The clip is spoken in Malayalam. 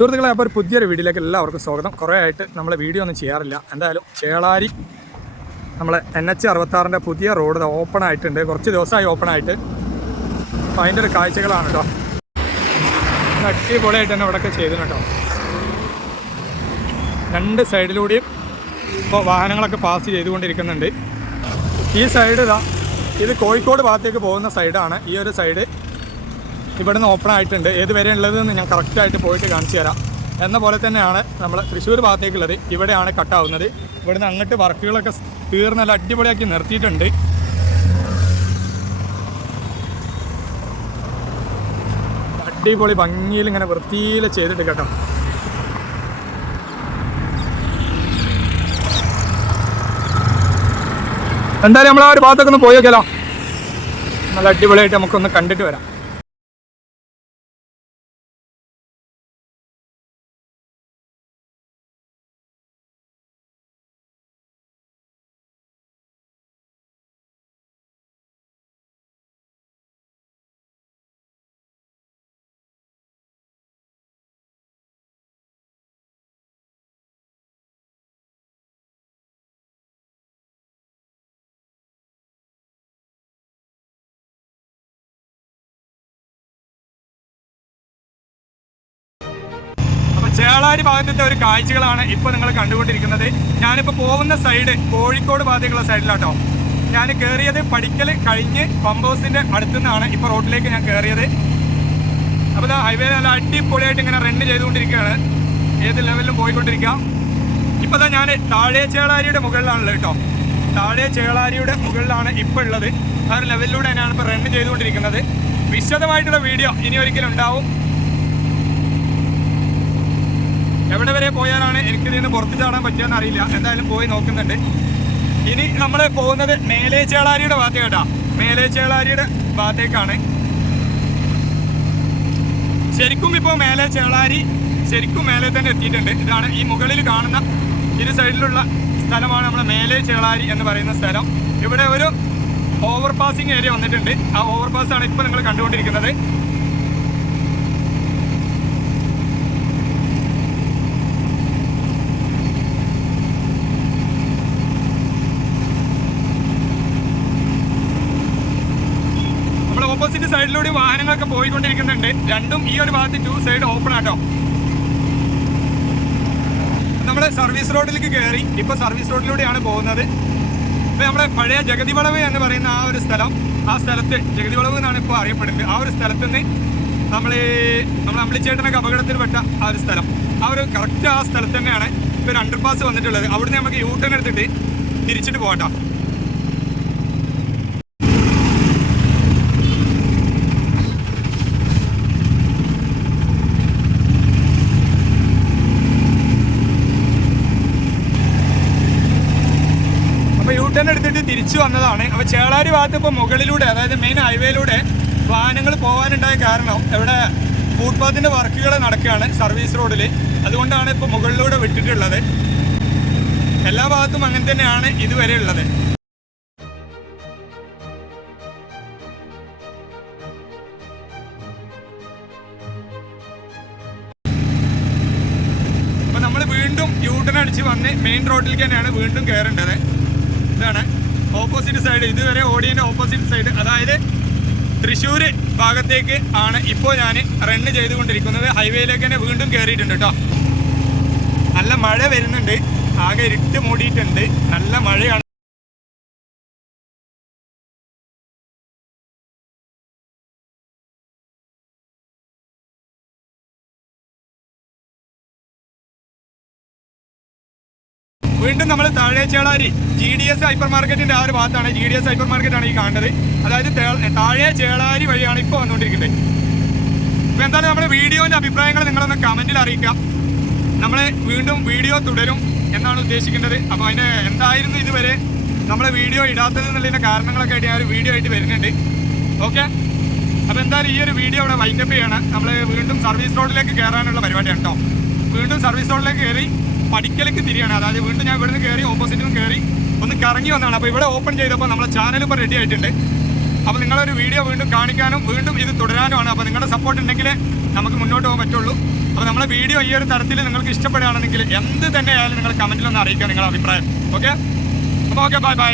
സുഹൃത്തുക്കളെ, അപ്പോൾ ഒരു പുതിയൊരു വീഡിയോയിലേക്ക് എല്ലാവർക്കും സ്വാഗതം. കുറേ ആയിട്ട് നമ്മൾ വീഡിയോ ഒന്നും ചെയ്യാറില്ല. എന്തായാലും ചേളാരി നമ്മളെ NH66 പുതിയ റോഡ് ഓപ്പൺ ആയിട്ടുണ്ട്. കുറച്ച് ദിവസമായി ഓപ്പൺ ആയിട്ട്. അപ്പോൾ അതിൻ്റെ ഒരു കാഴ്ചകളാണ് കേട്ടോ. അടിപൊളിയായിട്ട് തന്നെ ഇവിടെയൊക്കെ ചെയ്തു കേട്ടോ. രണ്ട് സൈഡിലൂടെയും ഇപ്പോൾ വാഹനങ്ങളൊക്കെ പാസ് ചെയ്തുകൊണ്ടിരിക്കുന്നുണ്ട്. ഈ സൈഡ് ഇത് കോഴിക്കോട് ഭാഗത്തേക്ക് പോകുന്ന സൈഡാണ്. ഈ ഒരു സൈഡ് ഇവിടുന്ന് ഓപ്പൺ ആയിട്ടുണ്ട്. ഏത് വരെ ഉള്ളതെന്ന് ഞാൻ കറക്റ്റായിട്ട് പോയിട്ട് കാണിച്ചു തരാം. എന്ന പോലെ തന്നെയാണ് നമ്മൾ തൃശ്ശൂർ ഭാഗത്തേക്കുള്ളത്. ഇവിടെയാണ് കട്ടാവുന്നത്. ഇവിടുന്ന് അങ്ങോട്ട് വർക്കുകളൊക്കെ തീർന്ന് നല്ല അടിപൊളിയാക്കി നിർത്തിയിട്ടുണ്ട്. അടിപൊളി ഭംഗിയിൽ ഇങ്ങനെ വൃത്തിയിൽ ചെയ്തിട്ട് കേട്ടോ. എന്തായാലും നമ്മൾ ആ ഒരു ഭാഗത്തൊക്കെ ഒന്ന് പോയേക്കല്ലോ. നല്ല അടിപൊളിയായിട്ട് നമുക്കൊന്ന് കണ്ടിട്ട് വരാം. ചേളാരി ഭാഗത്തെ ഒരു കാഴ്ചകളാണ് ഇപ്പോൾ നിങ്ങൾ കണ്ടുകൊണ്ടിരിക്കുന്നത്. ഞാനിപ്പോൾ പോകുന്ന സൈഡ് കോഴിക്കോട് ഭാഗത്തേക്കുള്ള സൈഡിലാട്ടോ. ഞാൻ കയറിയത് പടിക്കൽ കഴിഞ്ഞ് പമ്പ് ഹൗസിൻ്റെ അടുത്തു നിന്നാണ് ഇപ്പോൾ റോഡിലേക്ക് ഞാൻ കയറിയത്. അപ്പോൾ ഹൈവേ നല്ല അടിപൊളിയായിട്ട് ഇങ്ങനെ റൺ ചെയ്തുകൊണ്ടിരിക്കുകയാണ്. ഏത് ലെവലിലും പോയിക്കൊണ്ടിരിക്കുക. ഇപ്പോൾ ഞാൻ താഴെ ചേളാരിയുടെ മുകളിലാണല്ലോ കേട്ടോ. താഴെ ചേളാരിയുടെ മുകളിലാണ് ഇപ്പോൾ ഉള്ളത്. ആ ഒരു ലെവലിലൂടെ തന്നെയാണ് ഇപ്പോൾ റൺ ചെയ്തുകൊണ്ടിരിക്കുന്നത്. വിശദമായിട്ടുള്ള വീഡിയോ ഇനി ഒരിക്കലും ഉണ്ടാവും. എവിടെ വരെ പോയാലാണ് എനിക്കിതിൽ നിന്ന് പുറത്ത് ചാടാൻ പറ്റുകയെന്ന് അറിയില്ല. എന്തായാലും പോയി നോക്കുന്നുണ്ട്. ഇനി നമ്മൾ പോകുന്നത് മേലെ ചേളാരിയുടെ ഭാഗത്തേക്കാ. മേലെ ചേളാരിയുടെ ഭാഗത്തേക്കാണ്. ശരിക്കും ഇപ്പോൾ മേലെ ചേളാരി ശരിക്കും മേലെ തന്നെ എത്തിയിട്ടുണ്ട്. ഇതാണ് ഈ മുകളിൽ കാണുന്ന ഇരു സൈഡിലുള്ള സ്ഥലമാണ് നമ്മുടെ മേലെ ചേളാരി എന്ന് പറയുന്ന സ്ഥലം. ഇവിടെ ഒരു ഓവർ പാസിങ് ഏരിയ വന്നിട്ടുണ്ട്. ആ ഓവർ പാസ്സാണ് ഇപ്പോൾ നിങ്ങൾ കണ്ടുകൊണ്ടിരിക്കുന്നത്. ഓപ്പോസിറ്റ് സൈഡിലൂടെ വാഹനങ്ങളൊക്കെ പോയിക്കൊണ്ടിരിക്കുന്നുണ്ട്. രണ്ടും ഈ ഒരു ഭാഗത്ത് ടു സൈഡ് ഓപ്പൺ ആട്ടോ. നമ്മൾ സർവീസ് റോഡിലേക്ക് കയറി. ഇപ്പോൾ സർവീസ് റോഡിലൂടെയാണ് പോകുന്നത്. ഇപ്പോൾ നമ്മുടെ പഴയ ജഗതി വളവ് എന്ന് പറയുന്ന ആ ഒരു സ്ഥലം, ആ സ്ഥലത്ത് ജഗതി വളവ് എന്നാണ് ഇപ്പോൾ അറിയപ്പെടുന്നത്. ആ ഒരു സ്ഥലത്ത് നിന്ന് നമ്മൾ അമ്പിളിച്ചേട്ടനൊക്കെ അപകടത്തിൽപ്പെട്ട ആ ഒരു സ്ഥലം, ആ ഒരു കറക്റ്റ് ആ സ്ഥലത്ത് തന്നെയാണ് ഇപ്പോൾ ഒരു അണ്ടർപാസ് വന്നിട്ടുള്ളത്. അവിടുന്ന് നമുക്ക് യൂട്ടേൺ എടുത്തിട്ട് തിരിച്ചിട്ട് പോകട്ടോ. യൂട്ടേൺ എടുത്തിട്ട് തിരിച്ചു വന്നതാണ്. അപ്പോൾ ചേളാരി ഭാഗത്ത് ഇപ്പോൾ മുകളിലൂടെ, അതായത് മെയിൻ ഹൈവേയിലൂടെ വാഹനങ്ങൾ പോകാനുണ്ടായ കാരണം ഇവിടെ ഫുട്പാത്തിൻ്റെ വർക്കുകൾ നടക്കുകയാണ് സർവീസ് റോഡിൽ. അതുകൊണ്ടാണ് ഇപ്പോൾ മുകളിലൂടെ വിട്ടിട്ടുള്ളത്. എല്ലാ ഭാഗത്തും അങ്ങനെ തന്നെയാണ് ഇതുവരെ ഉള്ളത്. അപ്പോൾ നമ്മൾ വീണ്ടും യൂട്ടേൺ അടിച്ച് വന്ന് മെയിൻ റോഡിലേക്ക് തന്നെയാണ് വീണ്ടും കയറേണ്ടത്. ഇതാണ് ഓപ്പോസിറ്റ് സൈഡ്. ഇതുവരെ ഓടിയതിൻ്റെ ഓപ്പോസിറ്റ് സൈഡ്, അതായത് തൃശ്ശൂർ ഭാഗത്തേക്ക് ആണ് ഇപ്പോൾ ഞാൻ റണ്ണ് ചെയ്തുകൊണ്ടിരിക്കുന്നത്. ഹൈവേയിലേക്ക് തന്നെ വീണ്ടും കയറിയിട്ടുണ്ട് കേട്ടോ. നല്ല മഴ വരുന്നുണ്ട്. ആകെ ഇരുട്ട് മൂടിയിട്ടുണ്ട്. നല്ല മഴയാണ്. വീണ്ടും നമ്മൾ താഴെ ചേളാരി GDS ഹൈപ്പർ മാർക്കറ്റിൻ്റെ ആ ഒരു ഭാഗത്താണ്. GDS ഹൈപ്പർ മാർക്കറ്റാണ് ഈ കാണുന്നത്. അതായത് താഴെ ചേളാരി വഴിയാണ് ഇപ്പോൾ വന്നുകൊണ്ടിരിക്കുന്നത്. ഇപ്പോൾ എന്തായാലും നമ്മുടെ വീഡിയോൻ്റെ അഭിപ്രായങ്ങൾ നിങ്ങളൊന്ന് കമൻറ്റിൽ അറിയിക്കാം. നമ്മൾ വീണ്ടും വീഡിയോ തുടരും എന്നാണ് ഉദ്ദേശിക്കുന്നത്. അപ്പോൾ അതിന് എന്തായിരുന്നു ഇതുവരെ നമ്മൾ വീഡിയോ ഇടാത്തത് എന്നുള്ളതിൻ്റെ കാരണങ്ങളൊക്കെ ആയിട്ട് ഞാൻ ഒരു വീഡിയോ ആയിട്ട് വരുന്നുണ്ട്. ഓക്കെ, അപ്പോൾ എന്തായാലും ഈ ഒരു വീഡിയോ ഇവിടെ വൈൻഡപ്പ് ചെയ്യണം. നമ്മൾ വീണ്ടും സർവീസ് റോഡിലേക്ക് കയറാനുള്ള പരിപാടിയാണ് കേട്ടോ. വീണ്ടും സർവീസ് റോഡിലേക്ക് കയറി പടിക്കലേക്ക് തിരിയാണ്. അതായത് വീണ്ടും ഞാൻ ഇവിടുന്ന് കയറി ഓപ്പോസിറ്റിലും കയറി ഒന്ന് കറങ്ങി വന്നതാണ്. അപ്പോൾ ഇവിടെ ഓപ്പൺ ചെയ്തപ്പോൾ നമ്മളെ ചാനൽ ഇപ്പോൾ റെഡി ആയിട്ടുണ്ട്. അപ്പോൾ നിങ്ങളൊരു വീഡിയോ വീണ്ടും കാണിക്കാനും വീണ്ടും ഇത് തുടരാനുമാണ്. അപ്പോൾ നിങ്ങളുടെ സപ്പോർട്ട് ഉണ്ടെങ്കിൽ നമുക്ക് മുന്നോട്ട് പോകാൻ പറ്റുള്ളൂ. അപ്പോൾ നമ്മളെ വീഡിയോ ഈ ഒരു തരത്തിൽ നിങ്ങൾക്ക് ഇഷ്ടപ്പെടുകയാണെങ്കിൽ എന്ത് തന്നെ ആയാലും നിങ്ങൾ കമൻറ്റിലൊന്ന് അറിയിക്കുക നിങ്ങളുടെ അഭിപ്രായം. ഓക്കെ, അപ്പോൾ ഓക്കെ, ബൈ ബൈ.